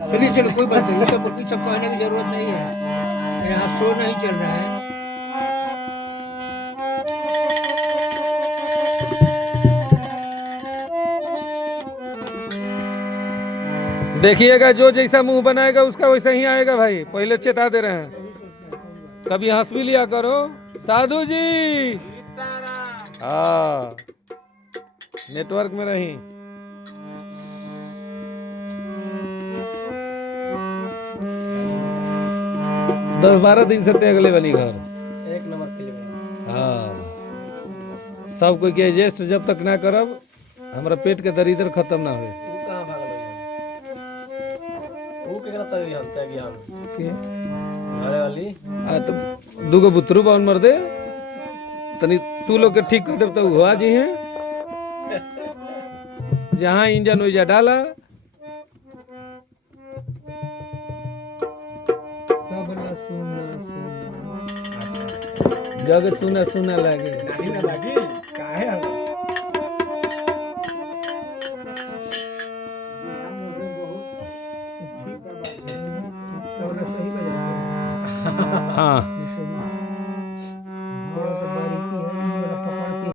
चलिए चलो कोई बात नहीं, ये सब कहने की जरूरत नहीं है, यहाँ शो नहीं चल रहा है। देखिएगा जो जैसा मुंह बनाएगा उसका वैसा ही आएगा भाई, पहले चेता दे रहे हैं। कभी हंस भी लिया करो साधु जी। हाँ, नेटवर्क में रही। दस 12 दिन से अगले वाली घर एक नंबर फिल्म। हाँ, सब कोई के एडजस्ट जब तक ना करब हमारा पेट के दरिद्र खत्म ना हुए। वो कहाँ भागल वो केकरा तय हलता कि हम घरे वाली आ तो दूगो बुतरू बाउन मर दे तनी तू लोग के ठीक कर देब तो हुआ जी हैं। जहाँ इंजन वैजा डाला जग सुना सुना लगे। नहीं ना लगी काहे हाँ